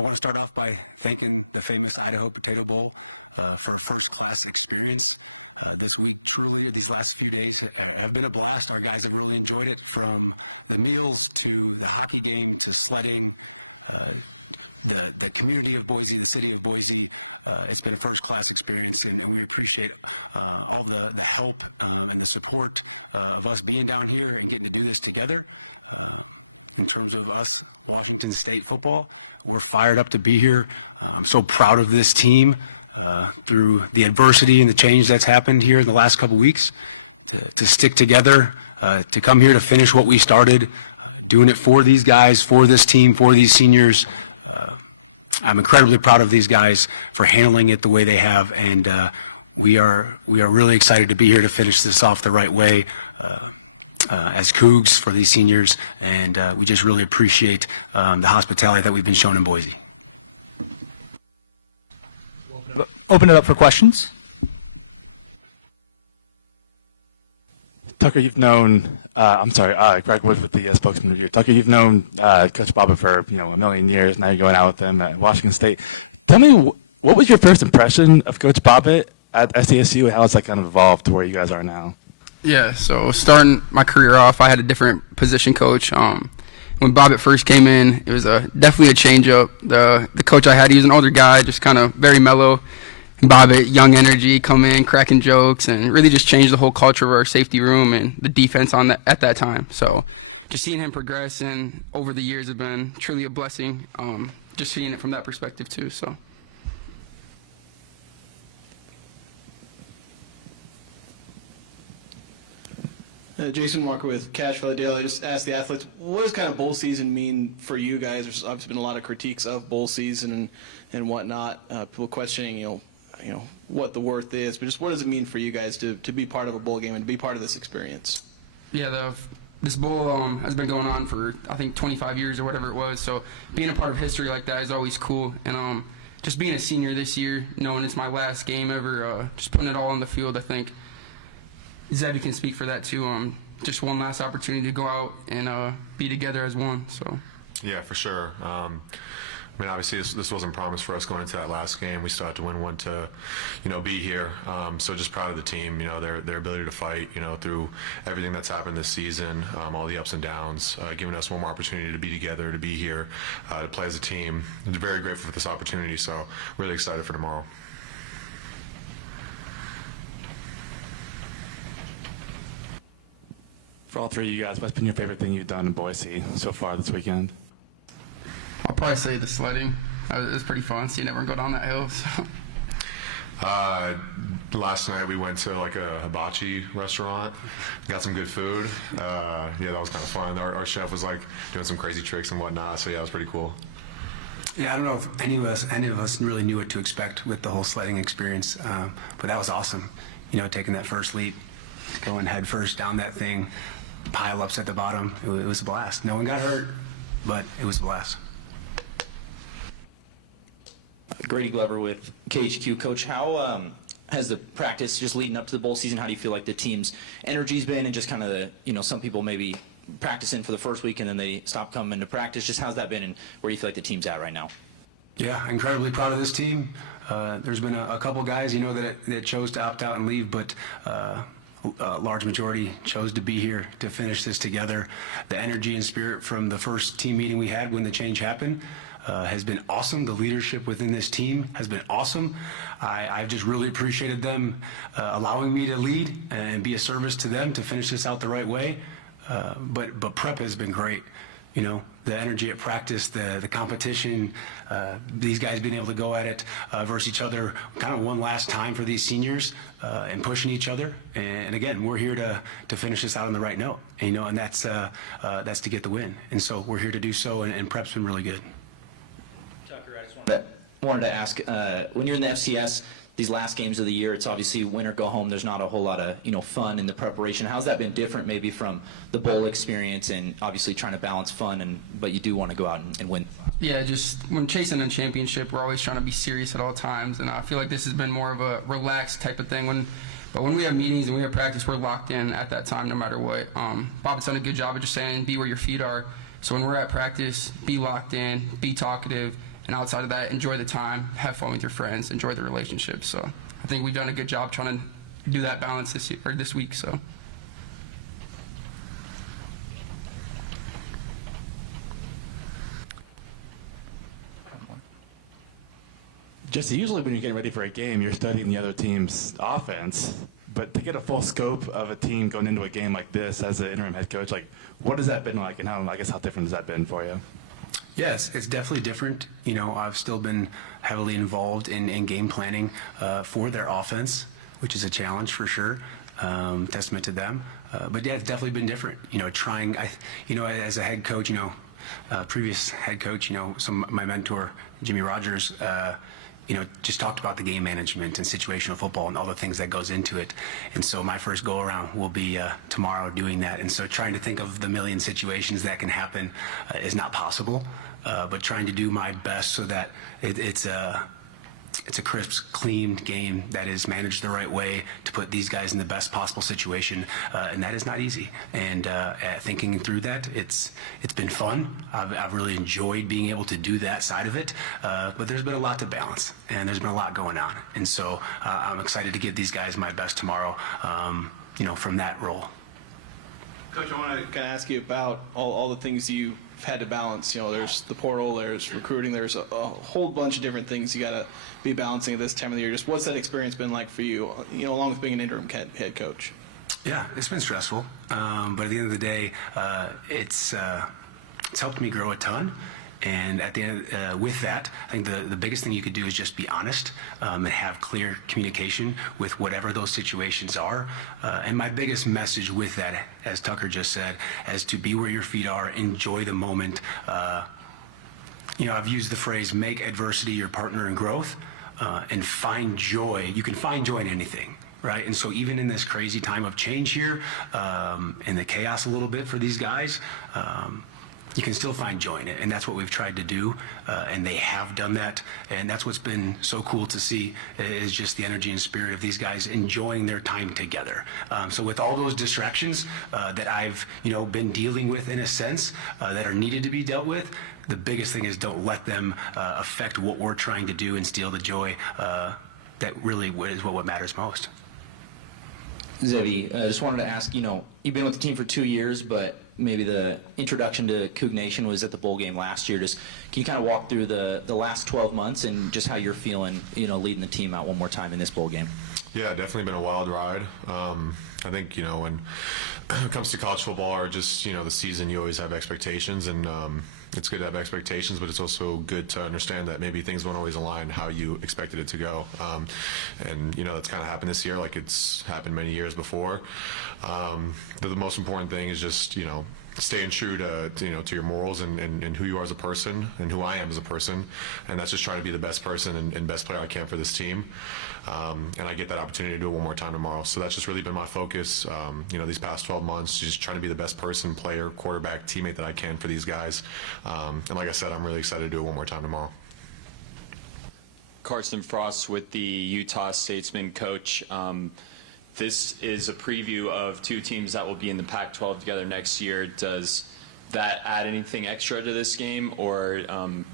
I want to start off by thanking the famous Idaho Potato Bowl for a first-class experience. This week, truly, these last few days have been a blast. Our guys have really enjoyed it, from the meals to the hockey game to sledding, the community of Boise, the city of Boise. It's been a first-class experience, and we appreciate all the help and the support of us being down here and getting to do this together. In terms of us, Washington State football, we're fired up to be here. I'm so proud of this team through the adversity and the change that's happened here in the last couple weeks, to stick together, to come here to finish what we started, doing it for these guys, for this team, for these seniors. I'm incredibly proud of these guys for handling it the way they have, and we are really excited to be here to finish this off the right way as Cougs for these seniors, and we just really appreciate the hospitality that we've been shown in Boise. Open it up for questions. Tucker, you've known, Greg Woods with the spokesman review. Tucker, you've known Coach Bobbit for, a million years. Now you're going out with him at Washington State. Tell me, what was your first impression of Coach Bobbit at SDSU, and how has that kind of evolved to where you guys are now? Yeah, so starting my career off, I had a different position coach. When Bobbit first came in, it was definitely a change-up. The coach I had, he was an older guy, just kind of very mellow. Bobbit, young energy, come in, cracking jokes, and really just changed the whole culture of our safety room and the defense at that time. So just seeing him progress and over the years has been truly a blessing, just seeing it from that perspective too. So. Jason Walker with Cash for the Daily. I just asked the athletes, what does kind of bowl season mean for you guys? There's obviously been a lot of critiques of bowl season and whatnot. People questioning, what the worth is. But just what does it mean for you guys to be part of a bowl game and to be part of this experience? Yeah, this bowl has been going on for, I think, 25 years or whatever it was. So being a part of history like that is always cool. And just being a senior this year, knowing it's my last game ever, just putting it all on the field, I think Zevi can speak for that too. Just one last opportunity to go out and be together as one. So. Yeah, for sure. Obviously this wasn't promised for us going into that last game. We still had to win one to, be here. So just proud of the team. Their ability to fight. Through everything that's happened this season, all the ups and downs, giving us one more opportunity to be together, to be here, to play as a team. I'm very grateful for this opportunity. So really excited for tomorrow. For all three of you guys, what's been your favorite thing you've done in Boise so far this weekend? I'll probably say the sledding. It was pretty fun seeing everyone go down that hill. So. Last night we went to like a hibachi restaurant, got some good food. That was kind of fun. Our chef was like doing some crazy tricks and whatnot, so yeah, it was pretty cool. Yeah, I don't know if any of us really knew what to expect with the whole sledding experience, but that was awesome. Taking that first leap, going head first down that thing, pile-ups at the bottom. It was a blast. No one got hurt, but it was a blast. Grady Glover with KHQ. Coach, how has the practice just leading up to the bowl season, how do you feel like the team's energy's been, and just kind of some people maybe practicing for the first week and then they stop coming to practice? Just how's that been, and where do you feel like the team's at right now? Yeah, incredibly proud of this team. There's been a couple guys, that chose to opt out and leave, but a large majority chose to be here to finish this together. The energy and spirit from the first team meeting we had when the change happened has been awesome. The leadership within this team has been awesome. I've just really appreciated them allowing me to lead and be a service to them to finish this out the right way. But prep has been great. The energy at practice, the competition, these guys being able to go at it versus each other kind of one last time for these seniors and pushing each other. And again, we're here to finish this out on the right note, and that's to get the win. And so we're here to do so, and prep's been really good. Tucker, I just wanted to ask, when you're in the FCS, these last games of the year, it's obviously win or go home. There's not a whole lot of fun in the preparation. How's that been different maybe from the bowl experience, and obviously trying to balance fun but you do want to go out and win? Yeah, just when chasing a championship, we're always trying to be serious at all times, and I feel like this has been more of a relaxed type of thing. But when we have meetings and we have practice, we're locked in at that time no matter what. Bobbit's done a good job of just saying be where your feet are. So when we're at practice, be locked in, be talkative, and outside of that, enjoy the time, have fun with your friends, enjoy the relationship. So I think we've done a good job trying to do that balance this year, or this week. So. Jesse, usually when you're getting ready for a game, you're studying the other team's offense. But to get a full scope of a team going into a game like this as an interim head coach, like, what has that been like, and how different has that been for you? Yes, it's definitely different. You know, I've still been heavily involved in game planning for their offense, which is a challenge for sure. Testament to them. But yeah, it's definitely been different. You know, as a head coach, previous head coach, my mentor, Jimmy Rogers, just talked about the game management and situational football and all the things that goes into it. And so my first go around will be tomorrow doing that. And so trying to think of the million situations that can happen is not possible, but trying to do my best so that it's a crisp, clean game that is managed the right way to put these guys in the best possible situation, and that is not easy. And thinking through that, it's been fun. I've really enjoyed being able to do that side of it, but there's been a lot to balance, and there's been a lot going on. And so I'm excited to give these guys my best tomorrow, from that role. Coach, I want to kind of ask you about all the things you've had to balance. There's the portal, there's recruiting, there's a whole bunch of different things you got to be balancing at this time of the year. Just what's that experience been like for you, along with being an interim head coach? Yeah, it's been stressful, but at the end of the day, it's helped me grow a ton. And at the end, with that, I think the biggest thing you could do is just be honest and have clear communication with whatever those situations are. And my biggest message with that, as Tucker just said, as to be where your feet are, enjoy the moment. I've used the phrase, make adversity your partner in growth, and find joy. You can find joy in anything. Right, and so even in this crazy time of change here, and the chaos a little bit for these guys, you can still find joy in it, and that's what we've tried to do, and they have done that, and that's what's been so cool to see is just the energy and spirit of these guys enjoying their time together. So with all those distractions that I've been dealing with in a sense that are needed to be dealt with, the biggest thing is don't let them affect what we're trying to do and steal the joy that really is what matters most. Zevi, I just wanted to ask, you've been with the team for 2 years, but maybe the introduction to Coug Nation was at the bowl game last year. Just can you kind of walk through the last 12 months and just how you're feeling, leading the team out one more time in this bowl game? Yeah, definitely been a wild ride. I think, when it comes to college football or just, the season, you always have expectations, and it's good to have expectations, but it's also good to understand that maybe things won't always align how you expected it to go. And, that's kind of happened this year like it's happened many years before. The most important thing is just, staying true to your morals and who you are as a person and who I am as a person, and that's just trying to be the best person and best player I can for this team. And I get that opportunity to do it one more time tomorrow. So that's just really been my focus, these past 12 months, just trying to be the best person, player, quarterback, teammate that I can for these guys. And like I said, I'm really excited to do it one more time tomorrow. Carson Frost with the Utah Statesman coach. This is a preview of two teams that will be in the Pac-12 together next year. Does that add anything extra to this game, or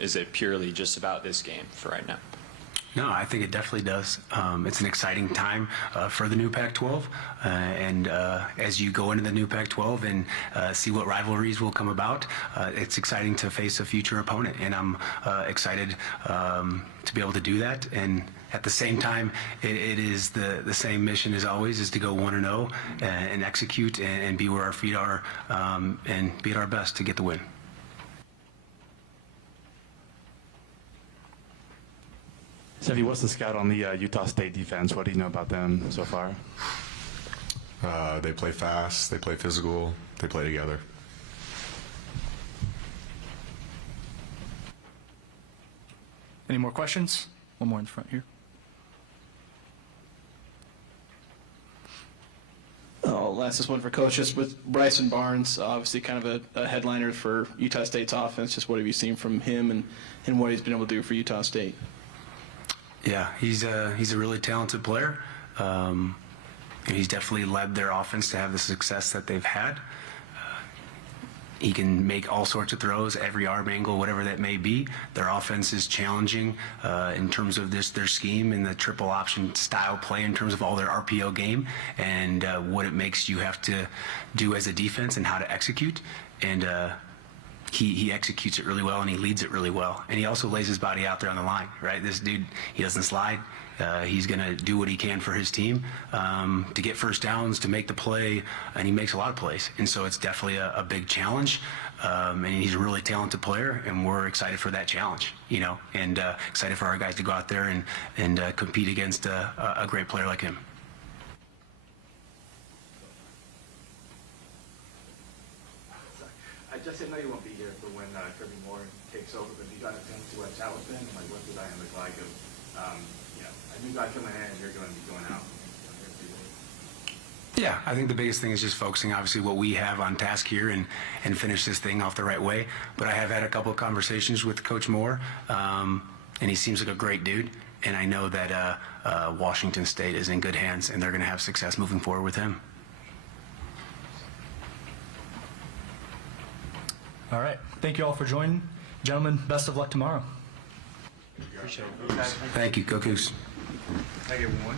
is it purely just about this game for right now? No, I think it definitely does. It's an exciting time for the new Pac-12, and as you go into the new Pac-12 and see what rivalries will come about, it's exciting to face a future opponent, and I'm excited to be able to do that. And at the same time, it is the same mission as always, is to go 1-0 and execute and be where our feet are, and be at our best to get the win. Zevi, what's the scout on the Utah State defense? What do you know about them so far? They play fast, they play physical, they play together. Any more questions? One more in the front here. I'll ask this one for Coach. Just with Bryson Barnes, obviously kind of a headliner for Utah State's offense. Just what have you seen from him and what he's been able to do for Utah State? Yeah, he's a really talented player. And he's definitely led their offense to have the success that they've had. He can make all sorts of throws, every arm angle, whatever that may be. Their offense is challenging in terms of their scheme and the triple option style play in terms of all their RPO game and what it makes you have to do as a defense and how to execute. And he executes it really well and he leads it really well. And he also lays his body out there on the line, right? This dude, he doesn't slide. He's going to do what he can for his team to get first downs, to make the play, and he makes a lot of plays. And so it's definitely a big challenge. And he's a really talented player, and we're excited for that challenge, you know, and excited for our guys to go out there and compete against a great player like him. Jesse, I know you won't be here for when Kirby Moore takes over, but you got a chance to chat with him, and like, what's the dynamic like of, you know, a new guy coming in and you're going to be going out? Yeah, I think the biggest thing is just focusing, obviously, what we have on task here and finish this thing off the right way. But I have had a couple of conversations with Coach Moore, and he seems like a great dude. And I know that Washington State is in good hands, and they're going to have success moving forward with him. All right. Thank you all for joining. Gentlemen, best of luck tomorrow. Thank you. Go Cougs. Can I get one?